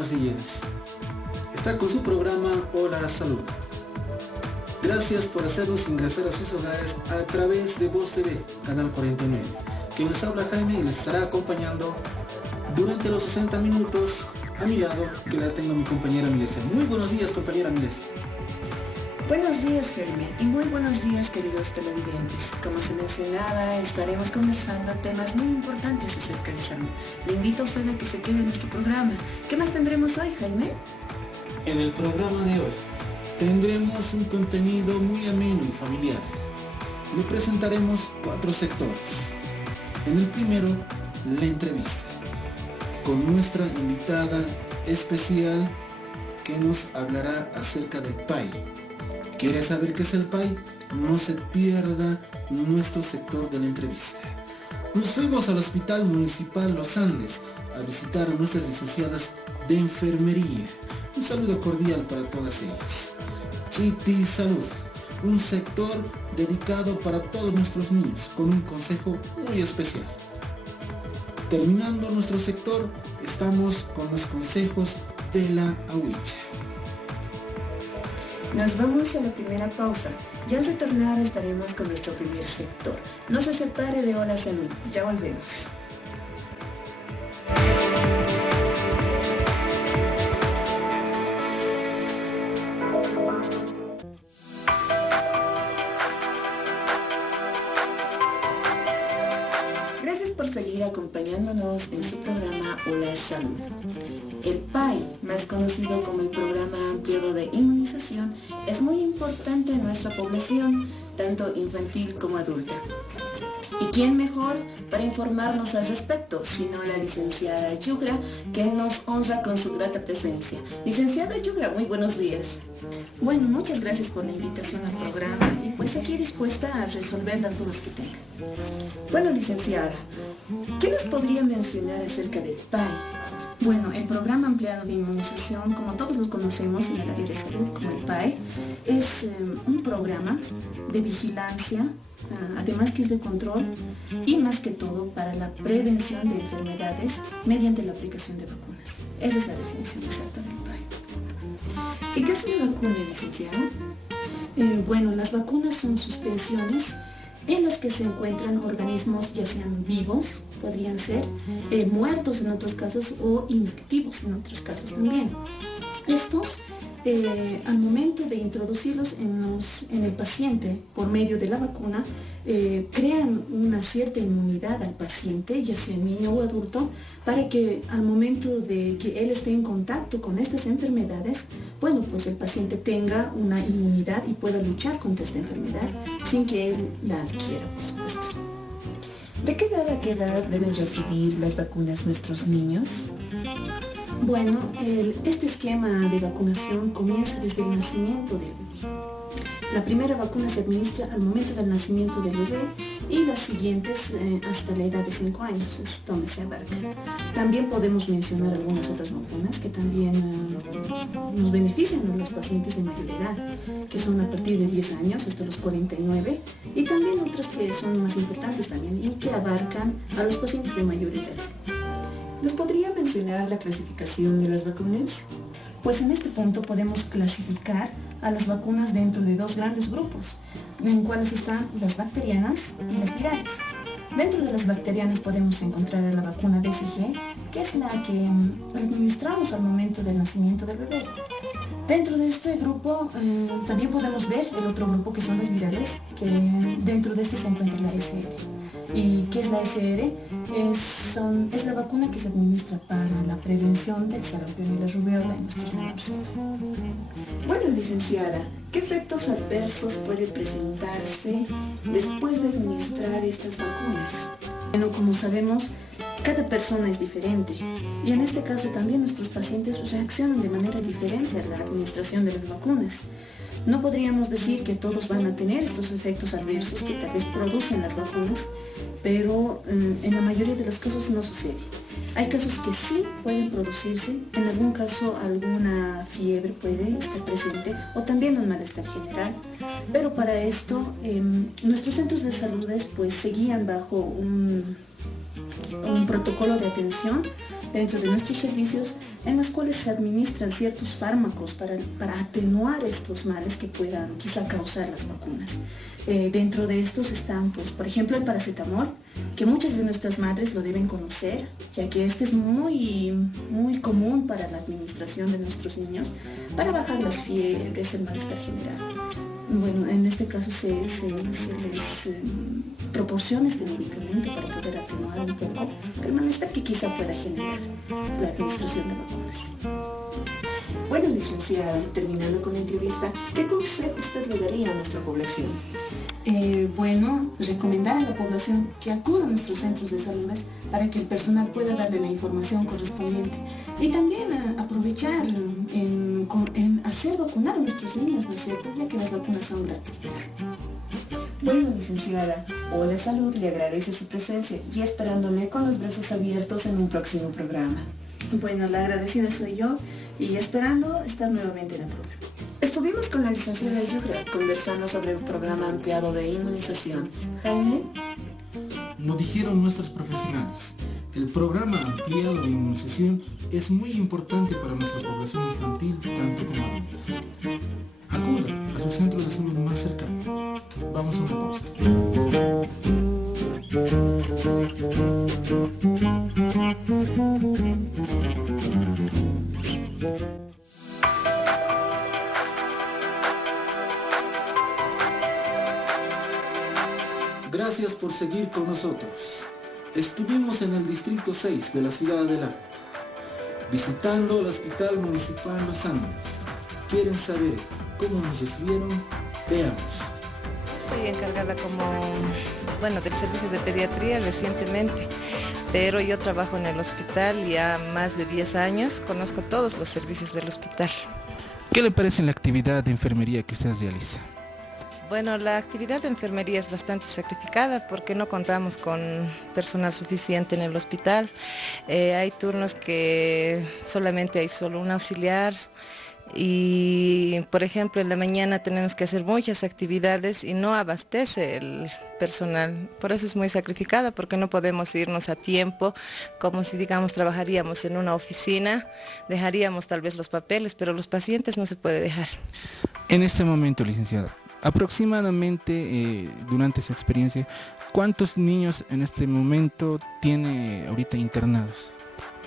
buenos días. Está con su programa Hola Salud. Gracias por hacernos ingresar a sus hogares a través de Voz TV, Canal 49. Quien les habla Jaime y les estará acompañando durante los 60 minutos a mi lado, que la tengo mi compañera Milesia. Muy buenos días, compañera Milesia. Buenos días, Jaime, y muy buenos días, queridos televidentes. Como se mencionaba, estaremos conversando temas muy importantes acerca de salud. Le invito a usted a que se quede en nuestro programa. ¿Qué más tendremos hoy, Jaime? En el programa de hoy tendremos un contenido muy ameno y familiar. Le presentaremos 4 sectores. En el primero, la entrevista, con nuestra invitada especial que nos hablará acerca del PAI. ¿Quiere saber qué es el PAI? No se pierda nuestro sector de la entrevista. Nos fuimos al Hospital Municipal Los Andes a visitar a nuestras licenciadas de enfermería. Un saludo cordial para todas ellas. Chiti Salud, un sector dedicado para todos nuestros niños, con un consejo muy especial. Terminando nuestro sector, estamos con los consejos de la Ahuicha. Nos vamos a la primera pausa y al retornar estaremos con nuestro primer sector. No se separe de Hola Salud, ya volvemos. Gracias por seguir acompañándonos en su programa Hola Salud. El PAI, más conocido como el Programa Ampliado de Inmunización, es muy importante en nuestra población, tanto infantil como adulta. ¿Y quién mejor para informarnos al respecto, sino la licenciada Yugra, que nos honra con su grata presencia? Licenciada Yugra, muy buenos días. Bueno, muchas gracias por la invitación al programa y pues aquí dispuesta a resolver las dudas que tenga. Bueno, licenciada, ¿qué nos podría mencionar acerca del PAI? Bueno, el Programa Ampliado de Inmunización, como todos lo conocemos en el área de salud como el PAI, es un programa de vigilancia, además que es de control y más que todo para la prevención de enfermedades mediante la aplicación de vacunas. Esa es la definición exacta del PAI. ¿Y qué es una vacuna, licenciada? Bueno, las vacunas son suspensiones en las que se encuentran organismos ya sean vivos, podrían ser muertos en otros casos o inactivos en otros casos también. Estos, al momento de introducirlos en el paciente por medio de la vacuna, crean una cierta inmunidad al paciente, ya sea niño o adulto, para que al momento de que él esté en contacto con estas enfermedades, bueno, pues el paciente tenga una inmunidad y pueda luchar contra esta enfermedad sin que él la adquiera, por supuesto. ¿De qué edad a qué edad deben recibir las vacunas nuestros niños? Bueno, este esquema de vacunación comienza desde el nacimiento del bebé. La primera vacuna se administra al momento del nacimiento del bebé y las siguientes hasta la edad de 5 años, es donde se abarca. También podemos mencionar algunas otras vacunas que también nos benefician a los pacientes de mayor edad, que son a partir de 10 años hasta los 49, y también otras que son más importantes también y que abarcan a los pacientes de mayor edad. ¿Nos podría mencionar la clasificación de las vacunas? Pues en este punto podemos clasificar a las vacunas dentro de 2 grandes grupos, en cuales están las bacterianas y las virales. Dentro de las bacterianas podemos encontrar a la vacuna BCG, que es la que administramos al momento del nacimiento del bebé. Dentro de este grupo también podemos ver el otro grupo que son las virales, que dentro de este se encuentra la SR. ¿Y qué es la SR? Es la vacuna que se administra para la prevención del sarampión y la rubéola en nuestros niños. Bueno, licenciada, ¿qué efectos adversos puede presentarse después de administrar estas vacunas? Bueno, como sabemos, cada persona es diferente y en este caso también nuestros pacientes reaccionan de manera diferente a la administración de las vacunas. No podríamos decir que todos van a tener estos efectos adversos que tal vez producen las vacunas, pero en la mayoría de los casos no sucede. Hay casos que sí pueden producirse, en algún caso alguna fiebre puede estar presente o también un malestar general, pero para esto nuestros centros de salud pues se guían bajo un protocolo de atención dentro de nuestros servicios en los cuales se administran ciertos fármacos para atenuar estos males que puedan quizá causar las vacunas. Dentro de estos están, pues, por ejemplo, el paracetamol, que muchas de nuestras madres lo deben conocer, ya que este es muy, muy común para la administración de nuestros niños, para bajar las fiebres, el malestar general. Bueno, en este caso se les proporciona este medicamento para poder atenuar un poco el malestar que quizá pueda generar la administración de vacunas. Bueno, licenciada, terminando con la entrevista, ¿qué consejo usted le daría a nuestra población? Bueno, recomendar a la población que acuda a nuestros centros de salud para que el personal pueda darle la información correspondiente y también aprovechar en hacer vacunar a nuestros niños, ¿no es cierto?, ya que las vacunas son gratuitas. Bueno, licenciada, Hola Salud le agradece su presencia y esperándole con los brazos abiertos en un próximo programa. Bueno, la agradecida soy yo y esperando estar nuevamente en el programa. Estuvimos con la licenciada Yugra conversando sobre el programa ampliado de inmunización. Jaime. Lo dijeron nuestros profesionales. El programa ampliado de inmunización es muy importante para nuestra población infantil, tanto como adulta. Acuda a su centro de salud más cercano. Vamos a una pausa. Gracias por seguir con nosotros. Estuvimos en el Distrito 6 de la ciudad del Alto, visitando el Hospital Municipal Los Ángeles. ¿Quieren saber cómo nos recibieron? Veamos. Estoy encargada del servicio de pediatría recientemente, pero yo trabajo en el hospital ya más de 10 años, conozco todos los servicios del hospital. ¿Qué le parece la actividad de enfermería que usted realiza? Bueno, la actividad de enfermería es bastante sacrificada porque no contamos con personal suficiente en el hospital. Hay turnos que solamente hay solo un auxiliar y, por ejemplo, en la mañana tenemos que hacer muchas actividades y no abastece el personal. Por eso es muy sacrificada porque no podemos irnos a tiempo, como si, digamos, trabajaríamos en una oficina, dejaríamos tal vez los papeles, pero los pacientes no se puede dejar. En este momento, licenciada, aproximadamente durante su experiencia, ¿cuántos niños en este momento tiene ahorita internados?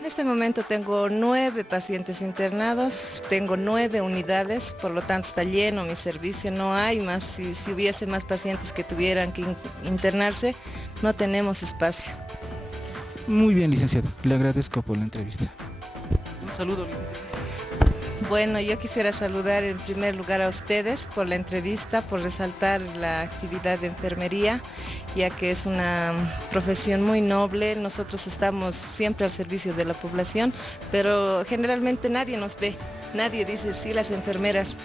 En este momento tengo 9 pacientes internados, tengo 9 unidades, por lo tanto está lleno mi servicio, no hay más, si hubiese más pacientes que tuvieran que internarse, no tenemos espacio. Muy bien, licenciada, le agradezco por la entrevista. Un saludo, licenciada. Bueno, yo quisiera saludar en primer lugar a ustedes por la entrevista, por resaltar la actividad de enfermería, ya que es una profesión muy noble. Nosotros estamos siempre al servicio de la población, pero generalmente nadie nos ve. Nadie dice, sí, las enfermeras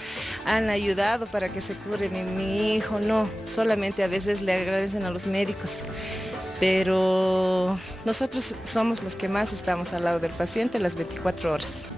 han ayudado para que se cure mi hijo. No, solamente a veces le agradecen a los médicos. Pero nosotros somos los que más estamos al lado del paciente las 24 horas.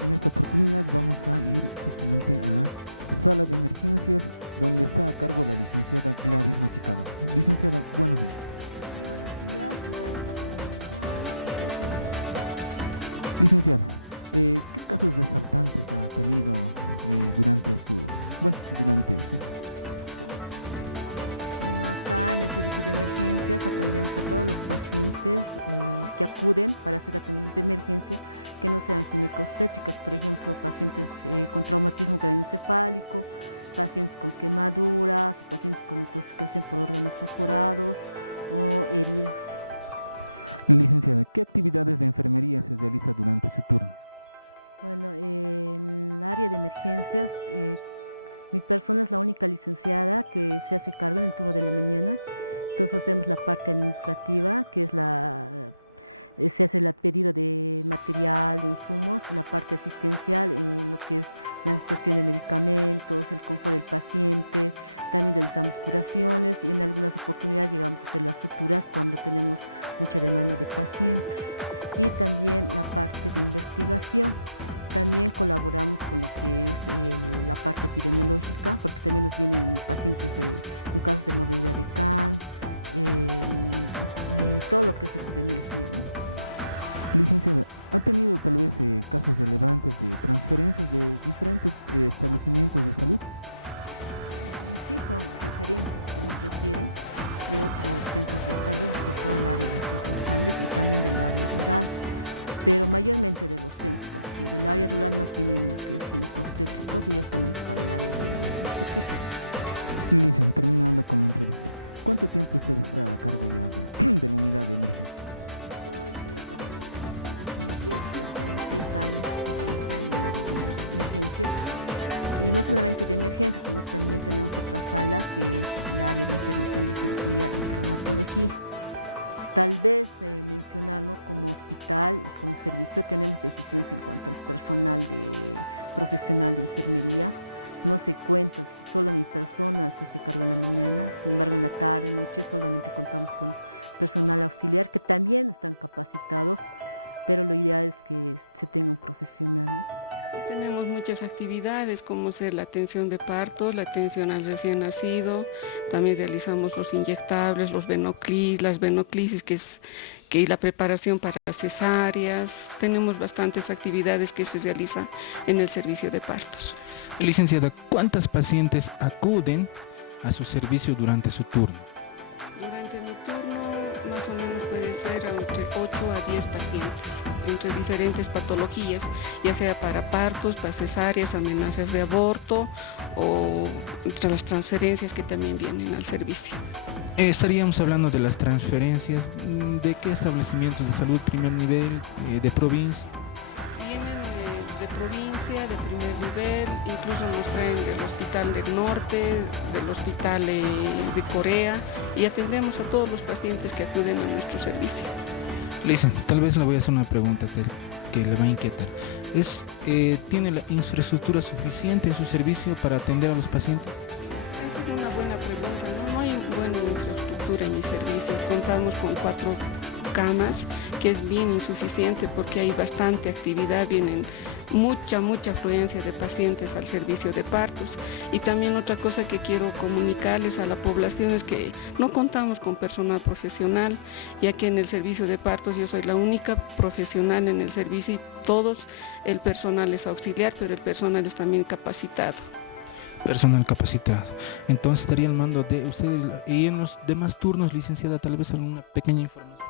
Tenemos muchas actividades como ser la atención de partos, la atención al recién nacido, también realizamos los inyectables, las venoclisis, que la preparación para cesáreas. Tenemos bastantes actividades que se realizan en el servicio de partos. Licenciada, ¿cuántas pacientes acuden a su servicio durante su turno? Durante mi turno más o menos puede ser entre 8 a 10 pacientes, entre diferentes patologías, ya sea para partos, para cesáreas, amenazas de aborto o entre las transferencias que también vienen al servicio. Estaríamos hablando de las transferencias, ¿de qué establecimientos de salud primer nivel, de provincia? Vienen de provincia, de primer nivel, incluso nos traen del Hospital del Norte, del Hospital de Corea, y atendemos a todos los pacientes que acuden a nuestro servicio. Lisa, tal vez le voy a hacer una pregunta que le va a inquietar. ¿Tiene la infraestructura suficiente en su servicio para atender a los pacientes? Esa es una buena pregunta. No hay buena infraestructura en mi servicio. Contamos con 4 camas, que es bien insuficiente porque hay bastante actividad, vienen mucha afluencia de pacientes al servicio de partos. Y también otra cosa que quiero comunicarles a la población es que no contamos con personal profesional, ya que en el servicio de partos yo soy la única profesional en el servicio y todos el personal es auxiliar, pero el personal es también capacitado. Personal capacitado. Entonces estaría al mando de usted. Y en los demás turnos, licenciada, tal vez alguna pequeña información.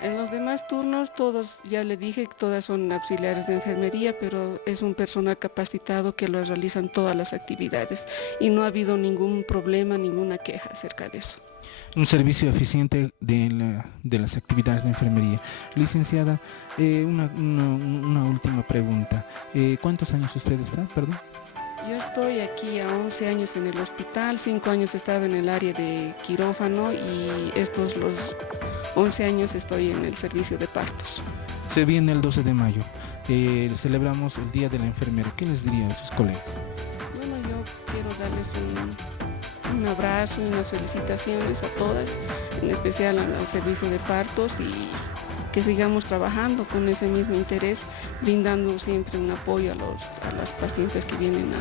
En los demás turnos, todos, ya le dije, todas son auxiliares de enfermería, pero es un personal capacitado que lo realizan todas las actividades y no ha habido ningún problema, ninguna queja acerca de eso. Un servicio eficiente de las actividades de enfermería. Licenciada, una última pregunta. ¿Cuántos años usted está? Perdón. Yo estoy aquí a 11 años en el hospital, 5 años he estado en el área de quirófano y estos los 11 años estoy en el servicio de partos. Se viene el 12 de mayo, celebramos el Día de la Enfermera. ¿Qué les diría a sus colegas? Bueno, yo quiero darles un abrazo y unas felicitaciones a todas, en especial al servicio de partos, y que sigamos trabajando con ese mismo interés, brindando siempre un apoyo a las pacientes que vienen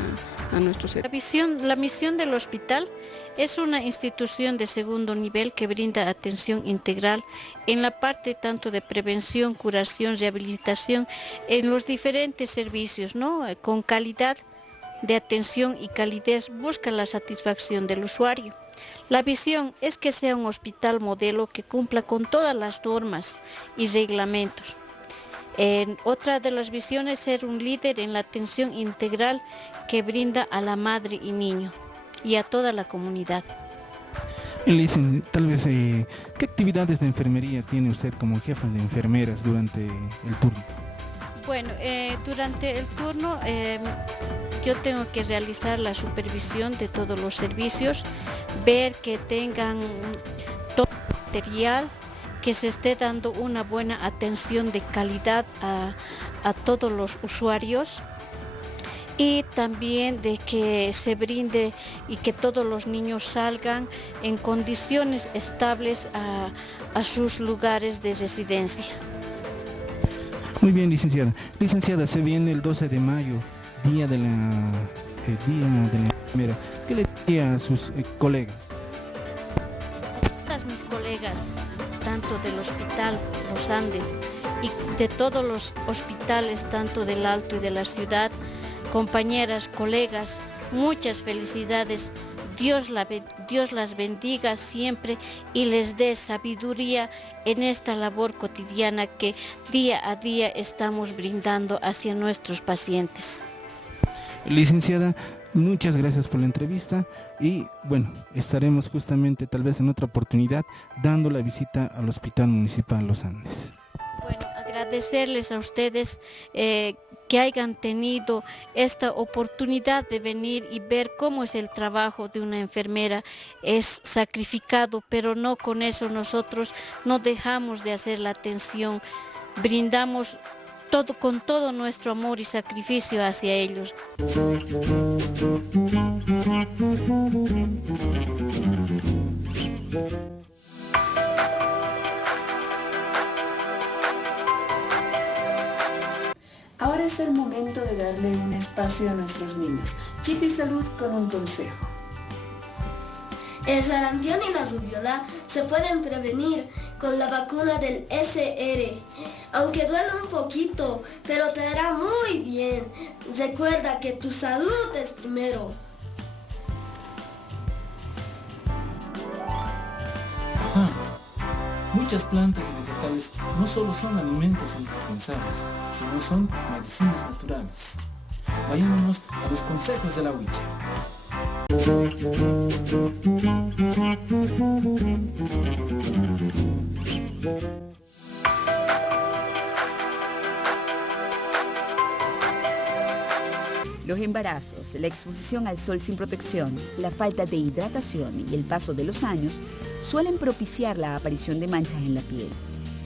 a nuestro servicio. La misión del hospital es una institución de segundo nivel que brinda atención integral en la parte tanto de prevención, curación, rehabilitación, en los diferentes servicios, ¿no? Con calidad de atención y calidez busca la satisfacción del usuario. La visión es que sea un hospital modelo que cumpla con todas las normas y reglamentos. Otra de las visiones es ser un líder en la atención integral que brinda a la madre y niño y a toda la comunidad. Tal vez, ¿qué actividades de enfermería tiene usted como jefa de enfermeras durante el turno? Bueno, durante el turno yo tengo que realizar la supervisión de todos los servicios, ver que tengan todo el material, que se esté dando una buena atención de calidad a todos los usuarios, y también de que se brinde y que todos los niños salgan en condiciones estables a sus lugares de residencia. Muy bien, licenciada. Licenciada, se viene el 12 de mayo, Día de la Enfermera. ¿Qué le diría a sus colegas? A todas mis colegas, tanto del Hospital Los Andes y de todos los hospitales, tanto del Alto y de la ciudad, compañeras, colegas, muchas felicidades. Dios las bendiga siempre y les dé sabiduría en esta labor cotidiana que día a día estamos brindando hacia nuestros pacientes. Licenciada, muchas gracias por la entrevista y bueno, estaremos justamente tal vez en otra oportunidad dando la visita al Hospital Municipal Los Andes. Bueno, agradecerles a ustedes que hayan tenido esta oportunidad de venir y ver cómo es el trabajo de una enfermera. Es sacrificado, pero no con eso nosotros no dejamos de hacer la atención, brindamos todo con todo nuestro amor y sacrificio hacia ellos. Ahora ahora es el momento de darle un espacio a nuestros niños. Chiti Salud con un consejo. El sarampión y la rubiola se pueden prevenir con la vacuna del SR, aunque duele un poquito, pero te hará muy bien. Recuerda que tu salud es primero. Ajá. Muchas plantas y vegetales no solo son alimentos indispensables, sino son medicinas naturales. Vayámonos a los consejos de la huicha. Los embarazos, la exposición al sol sin protección, la falta de hidratación y el paso de los años suelen propiciar la aparición de manchas en la piel.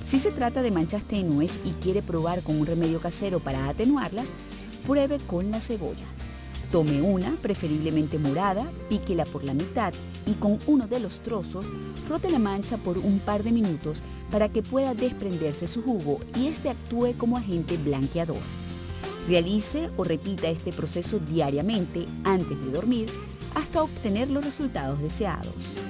Si se trata de manchas tenues y quiere probar con un remedio casero para atenuarlas, pruebe con la cebolla. Tome una, preferiblemente morada, píquela por la mitad y con uno de los trozos frote la mancha por un par de minutos para que pueda desprenderse su jugo y este actúe como agente blanqueador. Realice o repita este proceso diariamente antes de dormir hasta obtener los resultados deseados.